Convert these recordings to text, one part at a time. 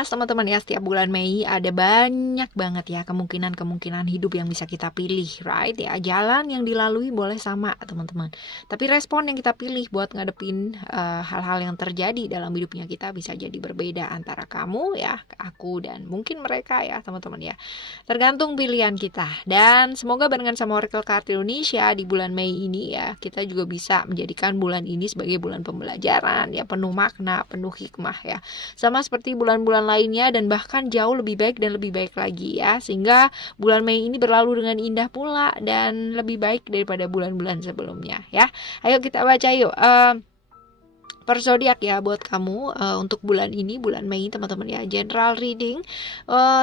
jelas teman-teman ya, setiap bulan Mei ada banyak banget ya kemungkinan-kemungkinan hidup yang bisa kita pilih, right? Ya, jalan yang dilalui boleh sama teman-teman, tapi respon yang kita pilih buat ngadepin hal-hal yang terjadi dalam hidupnya kita bisa jadi berbeda antara kamu ya, aku, dan mungkin mereka ya teman-teman ya. Tergantung pilihan kita. Dan semoga barengan sama Oracle Card Indonesia di bulan Mei ini ya, kita juga bisa menjadikan bulan ini sebagai bulan pembelajaran ya, penuh makna, penuh hikmah ya. Sama seperti bulan-bulan lainnya dan bahkan jauh lebih baik dan lebih baik lagi ya. Sehingga bulan Mei ini berlalu dengan indah pula dan lebih baik daripada bulan-bulan sebelumnya ya. Ayo kita baca yuk. Per zodiak ya buat kamu untuk bulan ini, bulan Mei teman-teman ya, general reading.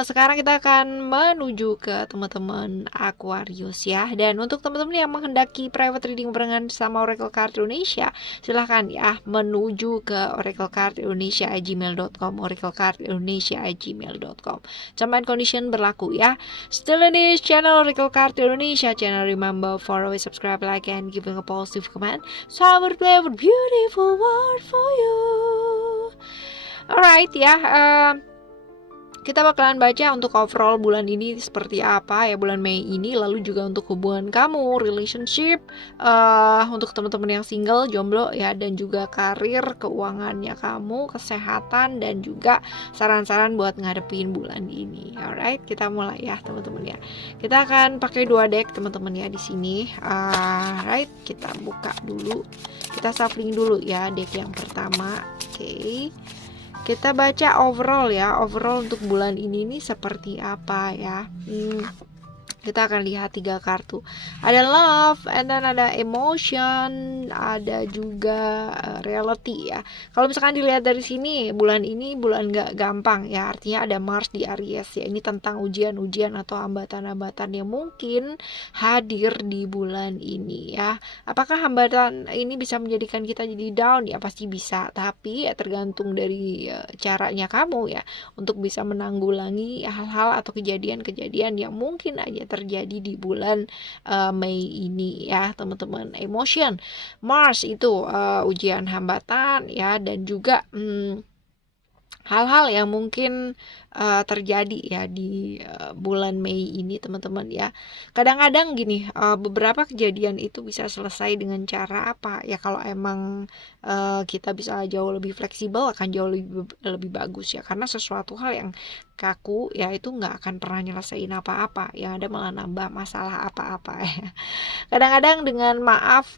Sekarang kita akan menuju ke teman-teman Aquarius ya. Dan untuk teman-teman yang menghendaki private reading barengan sama Oracle Card Indonesia, silahkan ya menuju ke oraclecardindonesia@gmail.com, oraclecardindonesia@gmail.com. Terms and condition berlaku ya. Still in this channel Oracle Card Indonesia channel, remember follow, subscribe, like, and giving a positive comment. So I will play a beautiful world for you. Alright ya, kita bakalan baca untuk overall bulan ini seperti apa ya, bulan Mei ini. Lalu juga untuk hubungan kamu, relationship, untuk teman-teman yang single, jomblo ya, dan juga karir, keuangannya kamu, kesehatan, dan juga saran-saran buat ngadepin bulan ini. Alright, kita mulai ya teman-teman ya. Kita akan pakai 2 deck teman-teman ya di sini. Alright, kita buka dulu. Kita shuffling dulu ya deck yang pertama. Oke. Kita baca overall ya, overall untuk bulan ini nih seperti apa ya. Kita akan lihat 3 kartu. Ada love, and then ada emotion, ada juga reality ya. Kalau misalkan dilihat dari sini, bulan ini bulan gak gampang ya. Artinya ada Mars di Aries ya. Ini tentang ujian-ujian atau hambatan-hambatan yang mungkin hadir di bulan ini ya. Apakah hambatan ini bisa menjadikan kita jadi down? Ya pasti bisa. Tapi ya tergantung dari caranya kamu ya, untuk bisa menanggulangi hal-hal atau kejadian-kejadian yang mungkin aja terjadi di bulan Mei ini ya teman-teman. Emotion, Mars itu ujian, hambatan ya, dan juga hal-hal yang mungkin terjadi ya di bulan Mei ini teman-teman ya. Kadang-kadang gini, beberapa kejadian itu bisa selesai dengan cara apa ya, kalau emang kita bisa jauh lebih fleksibel akan jauh lebih bagus ya, karena sesuatu hal yang kaku ya itu nggak akan pernah nyelesain apa-apa, yang ada malah nambah masalah apa-apa ya. Kadang-kadang dengan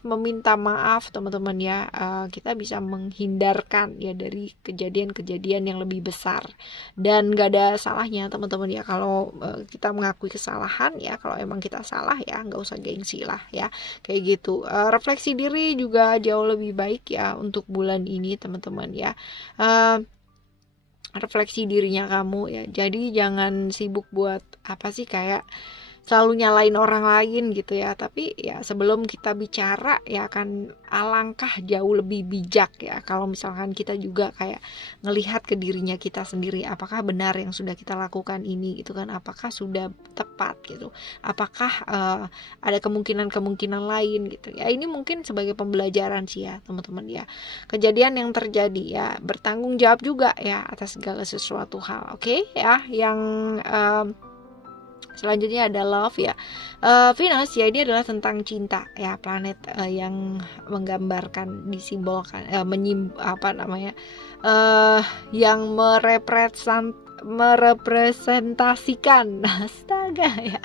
meminta maaf teman-teman ya, kita bisa menghindarkan ya dari kejadian-kejadian yang lebih besar. Dan gak ada salahnya teman-teman ya kalau kita mengakui kesalahan ya, kalau emang kita salah ya nggak usah gengsi lah ya, kayak gitu. Refleksi diri juga jauh lebih baik ya untuk bulan ini teman-teman ya. Refleksi dirinya kamu ya, jadi jangan sibuk buat apa sih kayak selalu nyalain orang lain gitu ya. Tapi ya sebelum kita bicara ya akan alangkah jauh lebih bijak ya kalau misalkan kita juga kayak ngelihat ke dirinya kita sendiri, apakah benar yang sudah kita lakukan ini gitu kan, apakah sudah tepat gitu, apakah ada kemungkinan-kemungkinan lain gitu ya. Ini mungkin sebagai pembelajaran sih ya teman-teman ya, kejadian yang terjadi ya, bertanggung jawab juga ya atas segala sesuatu hal. Oke ya, yang selanjutnya ada love ya. Venus ya, ini adalah tentang cinta ya, planet yang menggambarkan, disimbolkan, yang merepresentasikan astaga ya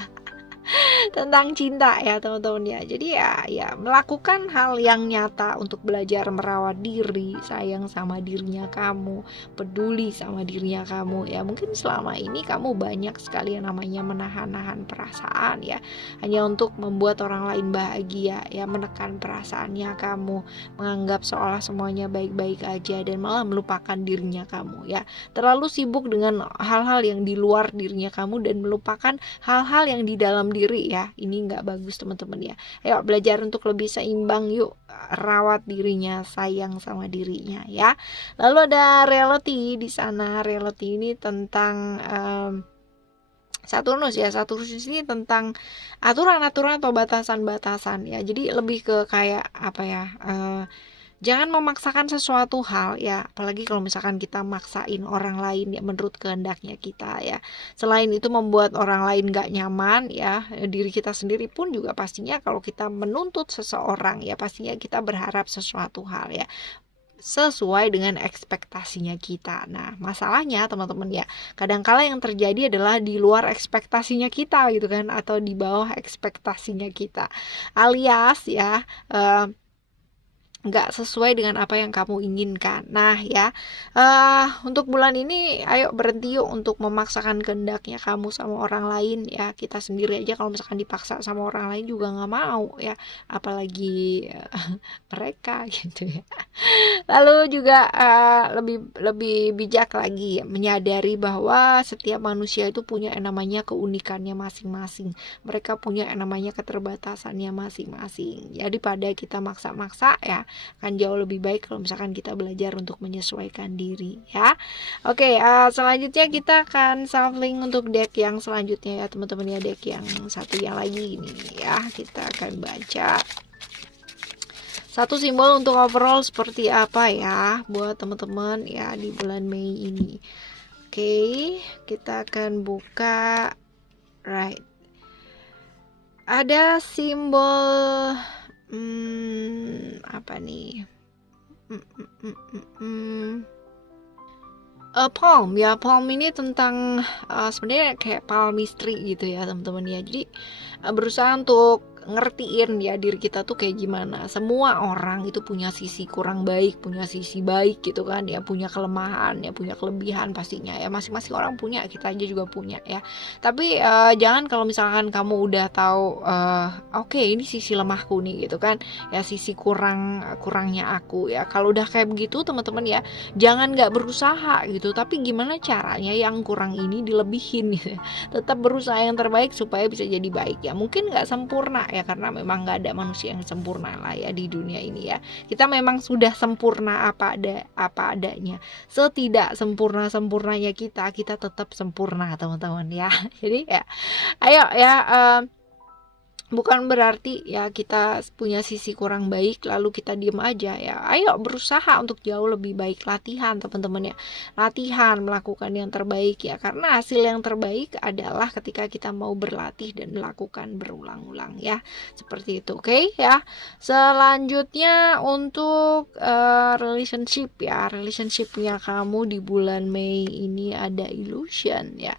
tentang cinta ya teman-teman ya. Jadi ya melakukan hal yang nyata untuk belajar merawat diri, sayang sama dirinya kamu, peduli sama dirinya kamu ya. Mungkin selama ini kamu banyak sekali yang namanya menahan-nahan perasaan ya, hanya untuk membuat orang lain bahagia ya, menekan perasaannya kamu, menganggap seolah semuanya baik-baik aja dan malah melupakan dirinya kamu ya. Terlalu sibuk dengan hal-hal yang di luar dirinya kamu dan melupakan hal-hal yang di dalam diri ya. Ini nggak bagus teman-teman ya. Ayo belajar untuk lebih seimbang yuk, rawat dirinya, sayang sama dirinya ya. Lalu ada reality di sana. Reality ini tentang Saturnus ya. Saturnus ini tentang aturan-aturan atau batasan-batasan ya. Jadi lebih ke kayak apa ya, Jangan memaksakan sesuatu hal ya, apalagi kalau misalkan kita maksain orang lain ya menurut kehendaknya kita ya. Selain itu membuat orang lain gak nyaman ya, diri kita sendiri pun juga pastinya kalau kita menuntut seseorang ya pastinya kita berharap sesuatu hal ya sesuai dengan ekspektasinya kita. Nah, masalahnya teman-teman ya, kadangkala yang terjadi adalah di luar ekspektasinya kita gitu kan, atau di bawah ekspektasinya kita. Alias ya, nggak sesuai dengan apa yang kamu inginkan. Nah ya, untuk bulan ini ayo berhenti yuk untuk memaksakan kehendaknya kamu sama orang lain ya. Kita sendiri aja kalau misalkan dipaksa sama orang lain juga nggak mau ya, apalagi mereka gitu ya. Lalu juga lebih lebih bijak lagi ya, menyadari bahwa setiap manusia itu punya yang namanya keunikannya masing-masing. Mereka punya yang namanya keterbatasannya masing-masing. Jadi pada kita maksa-maksa ya, kan jauh lebih baik kalau misalkan kita belajar untuk menyesuaikan diri ya. Oke, selanjutnya kita akan shuffling untuk deck yang selanjutnya ya teman-teman ya, deck yang satu yang lagi ini ya, kita akan baca satu simbol untuk overall seperti apa ya buat teman-teman ya di bulan Mei ini. Oke, kita akan buka right. Ada simbol apa nih? Palm ya, palm ini tentang sebenarnya kayak palmistry gitu ya teman-teman ya. Jadi berusaha untuk ngertiin ya diri kita tuh kayak gimana. Semua orang itu punya sisi kurang baik, punya sisi baik gitu kan ya, punya kelemahan ya, punya kelebihan pastinya ya. Masing-masing orang punya, kita aja juga punya ya. Tapi jangan kalau misalkan kamu udah tahu oke, ini sisi lemahku nih gitu kan ya, sisi kurangnya aku ya. Kalau udah kayak begitu teman-teman ya, jangan nggak berusaha gitu, tapi gimana caranya yang kurang ini dilebihin gitu. Tetap berusaha yang terbaik supaya bisa jadi baik ya. Mungkin nggak sempurna ya, karena memang nggak ada manusia yang sempurna lah ya di dunia ini ya. Kita memang sudah sempurna apa adanya. Setidak sempurnanya kita tetap sempurna teman-teman ya. Jadi ya ayo ya, bukan berarti ya kita punya sisi kurang baik lalu kita diem aja ya. Ayo berusaha untuk jauh lebih baik. Latihan teman-teman ya, latihan melakukan yang terbaik ya, karena hasil yang terbaik adalah ketika kita mau berlatih dan melakukan berulang-ulang ya, seperti itu. Oke ya, selanjutnya untuk relationship ya, relationshipnya kamu di bulan Mei ini ada illusion ya.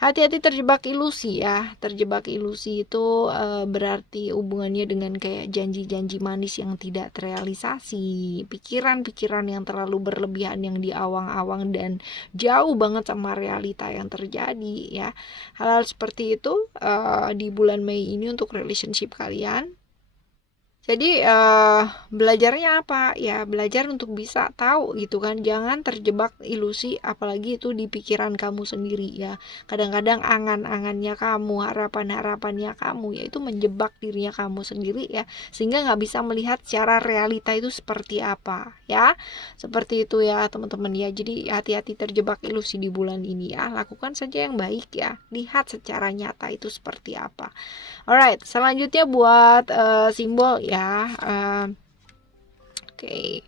Hati-hati terjebak ilusi ya. Terjebak ilusi itu berarti hubungannya dengan kayak janji-janji manis yang tidak terrealisasi, pikiran-pikiran yang terlalu berlebihan yang diawang-awang dan jauh banget sama realita yang terjadi ya. Hal-hal seperti itu di bulan Mei ini untuk relationship kalian. Jadi belajarnya apa ya, belajar untuk bisa tahu gitu kan, jangan terjebak ilusi, apalagi itu di pikiran kamu sendiri ya. Kadang-kadang angan-angannya kamu, harapan-harapannya kamu ya itu menjebak dirinya kamu sendiri ya, sehingga nggak bisa melihat secara realita itu seperti apa ya, seperti itu ya teman-teman ya. Jadi hati-hati terjebak ilusi di bulan ini ya, lakukan saja yang baik ya, lihat secara nyata itu seperti apa. Alright, selanjutnya buat simbol ya. Oke.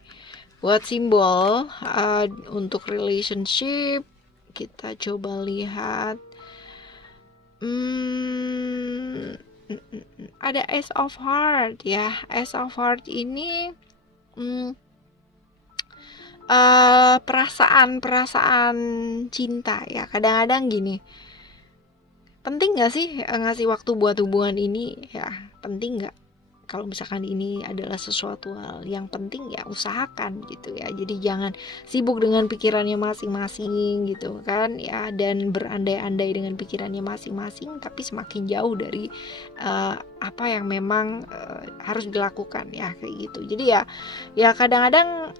Buat simbol untuk relationship kita coba lihat. Ada Ace of Heart ya. Ace of Heart ini perasaan cinta ya. Kadang-kadang gini, penting gak sih ngasih waktu buat hubungan ini ya? Penting gak? Kalau misalkan ini adalah sesuatu hal yang penting ya usahakan gitu ya. Jadi jangan sibuk dengan pikirannya masing-masing gitu kan ya, dan berandai-andai dengan pikirannya masing-masing, tapi semakin jauh dari apa yang memang harus dilakukan ya, kayak gitu. Jadi ya kadang-kadang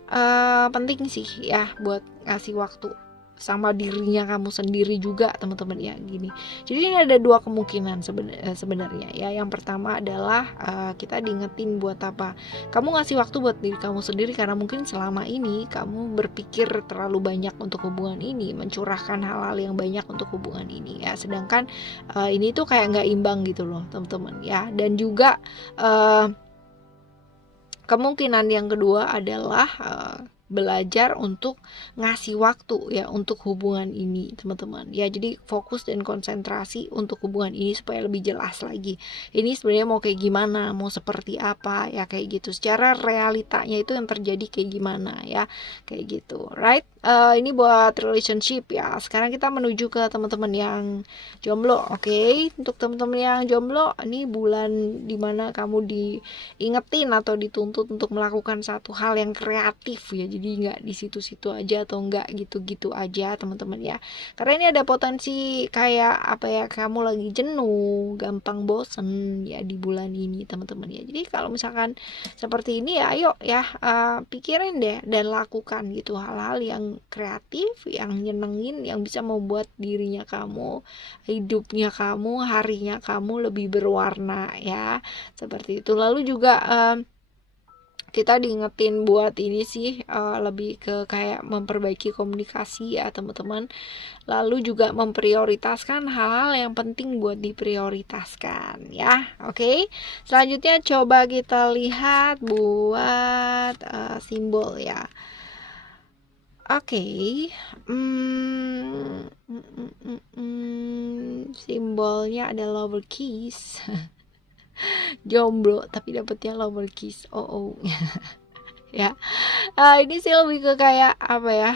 penting sih ya buat ngasih waktu sama dirinya kamu sendiri juga teman-teman ya gini. Jadi ini ada dua kemungkinan sebenarnya ya. Yang pertama adalah kita diingetin buat apa kamu ngasih waktu buat diri kamu sendiri, karena mungkin selama ini kamu berpikir terlalu banyak untuk hubungan ini, mencurahkan hal-hal yang banyak untuk hubungan ini ya, sedangkan ini tuh kayak nggak imbang gitu loh teman-teman ya. Dan juga kemungkinan yang kedua adalah belajar untuk ngasih waktu ya untuk hubungan ini, teman-teman. Ya, jadi fokus dan konsentrasi untuk hubungan ini supaya lebih jelas lagi. Ini sebenarnya mau kayak gimana, mau seperti apa ya, kayak gitu. Secara realitanya itu yang terjadi kayak gimana ya, kayak gitu. Right? Ini buat relationship ya. Sekarang kita menuju ke teman-teman yang jomblo. Oke, untuk teman-teman yang jomblo, ini bulan dimana kamu diingetin atau dituntut untuk melakukan satu hal yang kreatif ya. Jadi nggak di situ-situ aja atau nggak gitu-gitu aja, teman-teman ya. Karena ini ada potensi kayak apa ya, kamu lagi jenuh, gampang bosen ya di bulan ini, teman-teman ya. Jadi kalau misalkan seperti ini ya, ayo ya pikirin deh dan lakukan gitu hal-hal yang kreatif, yang nyenengin, yang bisa membuat dirinya kamu, hidupnya kamu, harinya kamu lebih berwarna ya, seperti itu. Lalu juga kita diingetin buat ini sih, lebih ke kayak memperbaiki komunikasi ya, teman-teman. Lalu juga memprioritaskan hal-hal yang penting buat diprioritaskan ya. Oke. Selanjutnya coba kita lihat buat simbol ya. Oke. Simbolnya ada lowercase. Jomblo tapi dapetnya lowercase. Oh. Ya. Ini sih lebih ke kayak apa ya?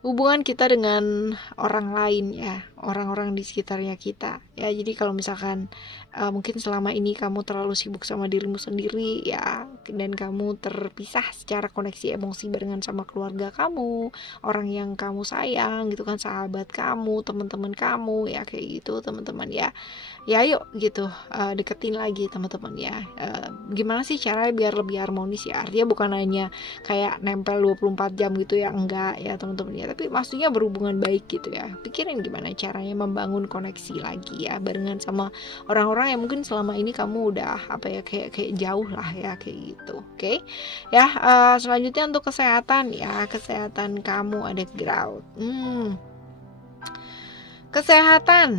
Hubungan kita dengan orang lain ya, orang-orang di sekitarnya kita ya. Jadi kalau misalkan mungkin selama ini kamu terlalu sibuk sama dirimu sendiri ya, dan kamu terpisah secara koneksi emosi barengan sama keluarga kamu, orang yang kamu sayang gitu kan, sahabat kamu, teman-teman kamu ya, kayak gitu, teman-teman ya. Ya yuk gitu, deketin lagi, teman-teman ya. Gimana sih caranya biar lebih harmonis ya? Artinya bukan hanya kayak nempel 24 jam gitu ya, enggak ya, teman-teman ya. Tapi maksudnya berhubungan baik gitu ya. Pikirin gimana caranya membangun koneksi lagi ya barengan sama orang-orang yang mungkin selama ini kamu udah apa ya, kayak jauh lah ya, kayak gitu. Oke. Ya, selanjutnya untuk kesehatan ya. Kesehatan kamu ada ground. Kesehatan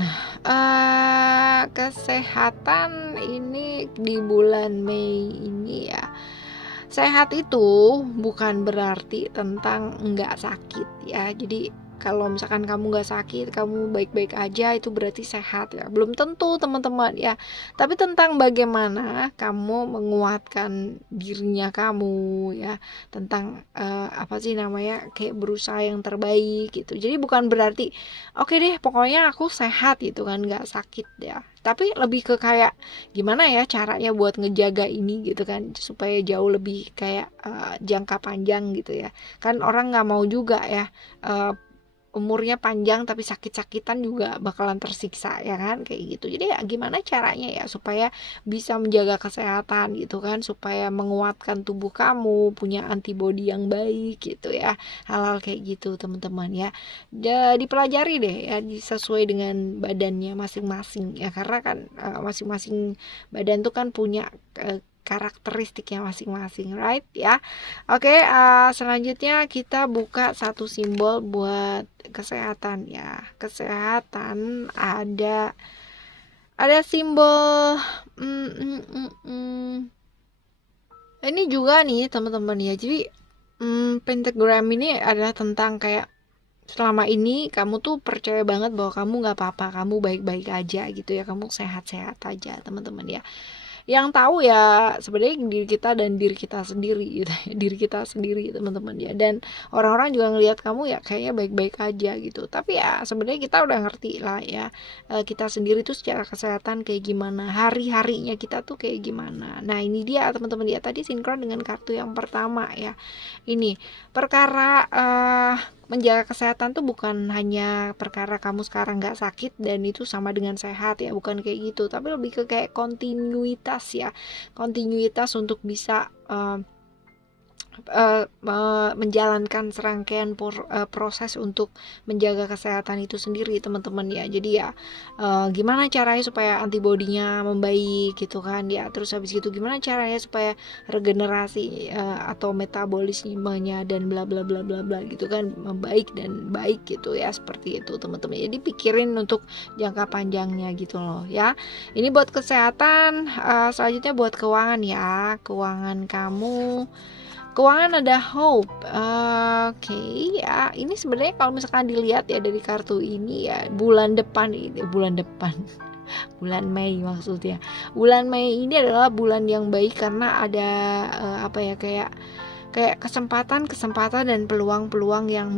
ini di bulan Mei ini ya. Sehat itu bukan berarti tentang nggak sakit ya. Jadi kalau misalkan kamu nggak sakit, kamu baik-baik aja, itu berarti sehat ya. Belum tentu, teman-teman ya. Tapi tentang bagaimana kamu menguatkan dirinya kamu ya. Tentang apa sih namanya, kayak berusaha yang terbaik gitu. Jadi bukan berarti oke deh pokoknya aku sehat gitu kan, nggak sakit ya. Tapi lebih ke kayak gimana ya caranya buat ngejaga ini gitu kan, supaya jauh lebih kayak jangka panjang gitu ya. Kan orang nggak mau juga ya umurnya panjang tapi sakit-sakitan juga bakalan tersiksa ya kan, kayak gitu. Jadi ya gimana caranya ya supaya bisa menjaga kesehatan gitu kan, supaya menguatkan tubuh kamu, punya antibodi yang baik gitu ya. Hal-hal kayak gitu, teman-teman ya. Dipelajari deh ya, sesuai dengan badannya masing-masing ya, karena kan masing-masing badan tuh kan punya karakteristiknya masing-masing, right ya. Oke, selanjutnya kita buka satu simbol buat kesehatan ya. Kesehatan ada simbol ini juga nih, teman-teman ya. Jadi pentagram ini adalah tentang kayak selama ini kamu tuh percaya banget bahwa kamu nggak apa-apa, kamu baik-baik aja gitu ya, kamu sehat-sehat aja, teman-teman ya. Yang tahu ya sebenarnya diri kita dan diri kita sendiri gitu ya. Diri kita sendiri, teman-teman ya. Dan orang-orang juga ngelihat kamu ya kayaknya baik-baik aja gitu. Tapi ya sebenarnya kita udah ngerti lah ya, kita sendiri tuh secara kesehatan kayak gimana, hari-harinya kita tuh kayak gimana. Nah ini dia, teman-teman ya, tadi sinkron dengan kartu yang pertama ya. Ini perkara menjaga kesehatan tuh bukan hanya perkara kamu sekarang nggak sakit dan itu sama dengan sehat ya, bukan kayak gitu. Tapi lebih ke kayak kontinuitas ya, kontinuitas untuk bisa menjalankan serangkaian proses untuk menjaga kesehatan itu sendiri teman-teman ya. Jadi ya gimana caranya supaya antibodinya membaik gitu kan ya, terus habis itu gimana caranya supaya regenerasi atau metabolismenya dan bla bla bla bla bla gitu kan membaik dan baik gitu ya, seperti itu teman-teman. Jadi pikirin untuk jangka panjangnya gitu loh ya. Ini buat kesehatan. Selanjutnya buat keuangan ya. Keuangan ada hope. Oke, ya. Ini sebenarnya kalau misalkan dilihat ya dari kartu ini ya, bulan depan, bulan Mei maksudnya. Bulan Mei ini adalah bulan yang baik karena ada kayak kesempatan dan peluang-peluang yang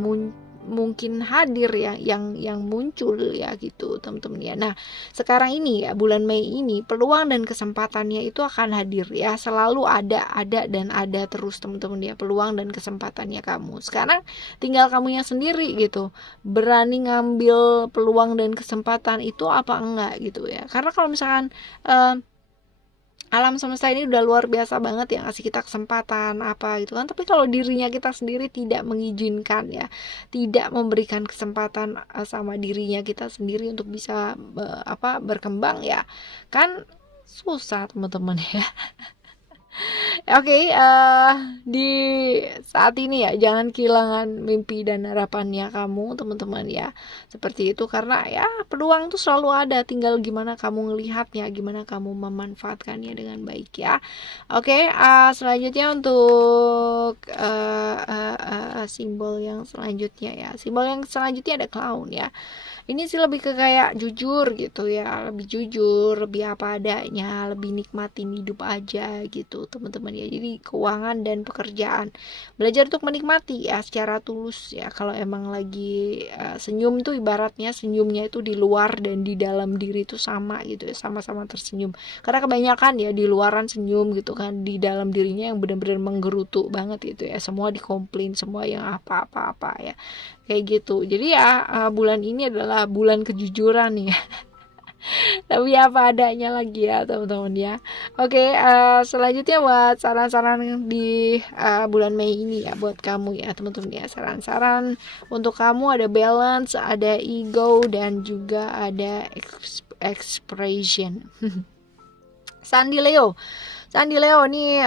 mungkin hadir ya, yang muncul ya gitu teman-teman ya. Nah sekarang ini ya, bulan Mei ini peluang dan kesempatannya itu akan hadir ya, selalu ada dan ada terus teman-teman ya, peluang dan kesempatannya kamu. Sekarang tinggal kamunya sendiri gitu, berani ngambil peluang dan kesempatan itu apa enggak gitu ya. Karena kalau misalkan alam semesta ini udah luar biasa banget ya, ngasih kita kesempatan apa gitu kan, tapi kalau dirinya kita sendiri tidak mengizinkan ya, tidak memberikan kesempatan sama dirinya kita sendiri untuk bisa berkembang ya, kan susah teman-teman ya. Oke, di saat ini ya jangan kehilangan mimpi dan harapannya kamu teman-teman ya. Seperti itu, karena ya peluang tuh selalu ada, tinggal gimana kamu ngelihatnya, gimana kamu memanfaatkannya dengan baik ya. Oke, selanjutnya untuk simbol yang selanjutnya ya. Simbol yang selanjutnya ada clown ya. Ini sih lebih ke kayak jujur gitu ya, lebih jujur, lebih apa adanya, lebih nikmatin hidup aja gitu teman-teman ya. Jadi keuangan dan pekerjaan, belajar untuk menikmati ya secara tulus ya. Kalau emang lagi senyum tuh ibaratnya senyumnya itu di luar dan di dalam diri itu sama gitu ya, sama-sama tersenyum. Karena kebanyakan ya di luaran senyum gitu kan, di dalam dirinya yang benar-benar menggerutu banget gitu ya, semua dikomplain, semua yang apa-apa ya kayak gitu. Jadi ya bulan ini adalah bulan kejujuran nih ya. Tapi apa adanya lagi ya teman-teman ya. Oke, selanjutnya buat saran-saran di bulan Mei ini ya buat kamu ya teman-teman ya. Saran-saran untuk kamu ada balance, ada ego, dan juga ada expression. Sandi Leo nih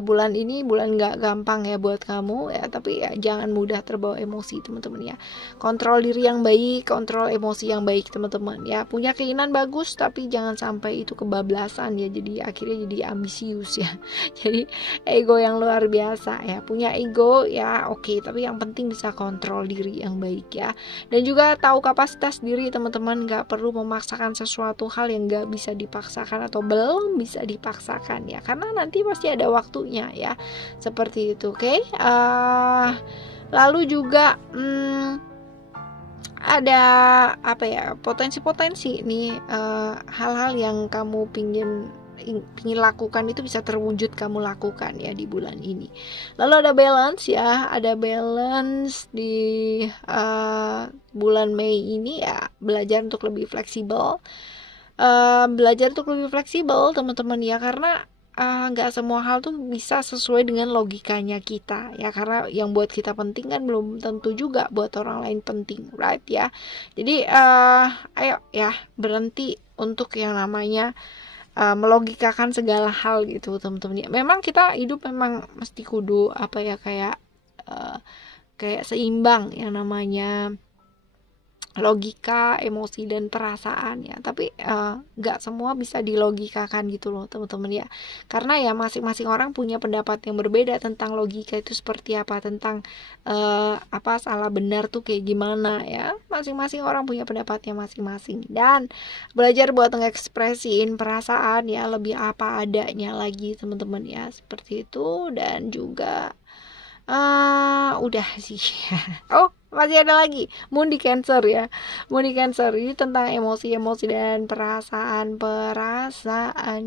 bulan ini bulan gak gampang ya buat kamu ya, tapi ya jangan mudah terbawa emosi teman-teman ya. Kontrol diri yang baik, kontrol emosi yang baik teman-teman ya. Punya keinginan bagus tapi jangan sampai itu kebablasan ya, jadi akhirnya jadi ambisius ya. Jadi ego yang luar biasa ya. Punya ego ya oke, tapi yang penting bisa kontrol diri yang baik ya. Dan juga tahu kapasitas diri teman-teman, gak perlu memaksakan sesuatu hal yang gak bisa dipaksakan atau belum bisa dipaksakan ya, karena nanti pasti ada waktunya ya, seperti itu. Oke. Lalu juga ada potensi-potensi nih, hal-hal yang kamu pingin lakukan itu bisa terwujud kamu lakukan ya di bulan ini. Lalu ada balance ya, ada balance di bulan Mei ini ya, belajar untuk lebih fleksibel. Teman-teman ya, karena nggak semua hal tuh bisa sesuai dengan logikanya kita ya, karena yang buat kita penting kan belum tentu juga buat orang lain penting, right ya. Jadi ayo ya berhenti untuk yang namanya melogikakan segala hal gitu teman-teman ya. Memang kita hidup memang mesti kudu kayak seimbang yang namanya logika, emosi, dan perasaan ya. Tapi gak semua bisa dilogikakan gitu loh teman-teman ya. Karena ya masing-masing orang punya pendapat yang berbeda tentang logika itu seperti apa, tentang salah benar tuh kayak gimana ya. Masing-masing orang punya pendapatnya masing-masing. Dan belajar buat mengekspresiin perasaan ya lebih apa adanya lagi teman-teman ya, seperti itu. Dan juga udah sih. Oh Masih ada lagi, Moon di Cancer ya. Moon di Cancer ini tentang emosi-emosi dan perasaan-perasaan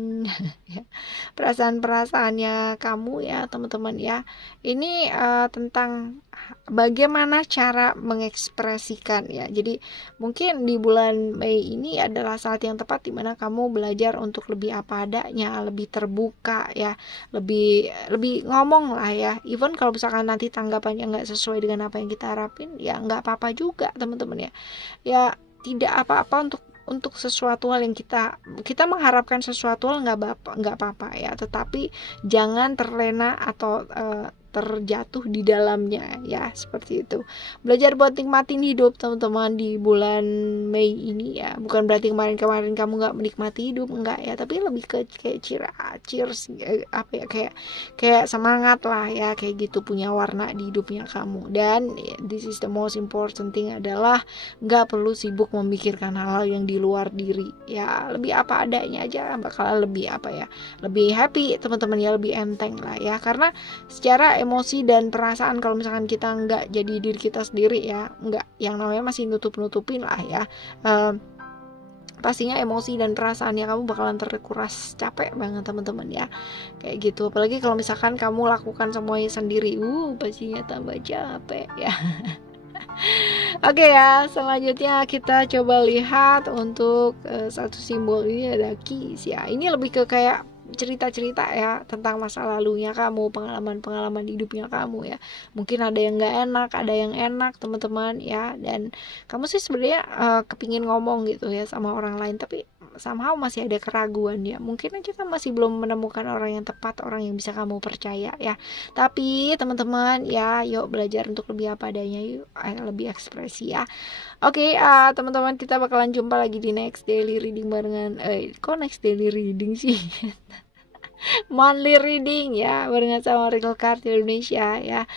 ya. Perasaan-perasaannya kamu ya, teman-teman ya. Ini tentang bagaimana cara mengekspresikan ya. Jadi mungkin di bulan Mei ini adalah saat yang tepat di mana kamu belajar untuk lebih apa adanya, lebih terbuka ya, lebih lebih ngomong lah ya. Even kalau misalkan nanti tanggapannya nggak sesuai dengan apa yang kita harapin, ya nggak apa-apa juga teman-teman ya. Ya tidak apa-apa untuk sesuatu hal yang kita mengharapkan sesuatu hal nggak apa-apa ya, tetapi jangan terlena atau terjatuh di dalamnya ya, seperti itu. Belajar buat nikmatin hidup teman-teman di bulan Mei ini ya. Bukan berarti kemarin-kemarin kamu nggak menikmati hidup, enggak ya, tapi lebih ke kayak cheers apa ya, kayak semangat lah ya, kayak gitu, punya warna di hidupnya kamu. Dan this is the most important thing adalah nggak perlu sibuk memikirkan hal-hal yang di luar diri ya, lebih apa adanya aja bakal lebih apa ya, lebih happy teman-teman ya, lebih enteng lah ya. Karena secara emosi dan perasaan, kalau misalkan kita nggak jadi diri kita sendiri ya, nggak, yang namanya masih nutup-nutupin lah ya, pastinya emosi dan perasaannya kamu bakalan terkuras, capek banget teman-teman ya, kayak gitu. Apalagi kalau misalkan kamu lakukan semuanya sendiri, pastinya tambah capek ya. Oke ya, selanjutnya kita coba lihat untuk satu simbol ini ada Keys ya. Ini lebih ke kayak cerita-cerita ya tentang masa lalunya kamu, pengalaman-pengalaman hidupnya kamu ya. Mungkin ada yang nggak enak, ada yang enak teman-teman ya. Dan kamu sih sebenarnya kepingin ngomong gitu ya sama orang lain, tapi somehow masih ada keraguan ya. Mungkin aja kan masih belum menemukan orang yang tepat, orang yang bisa kamu percaya ya. Tapi teman-teman ya, yuk belajar untuk lebih apa adanya, yuk lebih ekspresi ya. Oke, teman-teman, kita bakalan jumpa lagi di next daily reading barengan kok next daily reading sih. Monthly reading ya barengan sama Oracle Card Indonesia ya.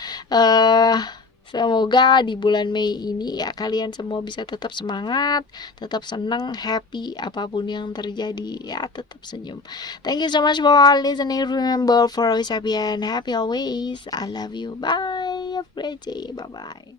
Semoga di bulan Mei ini ya kalian semua bisa tetap semangat, tetap senang, happy apapun yang terjadi ya, tetap senyum. Thank you so much for listening. Remember, for always happy and happy always. I love you. Bye. Have a great day. Bye bye.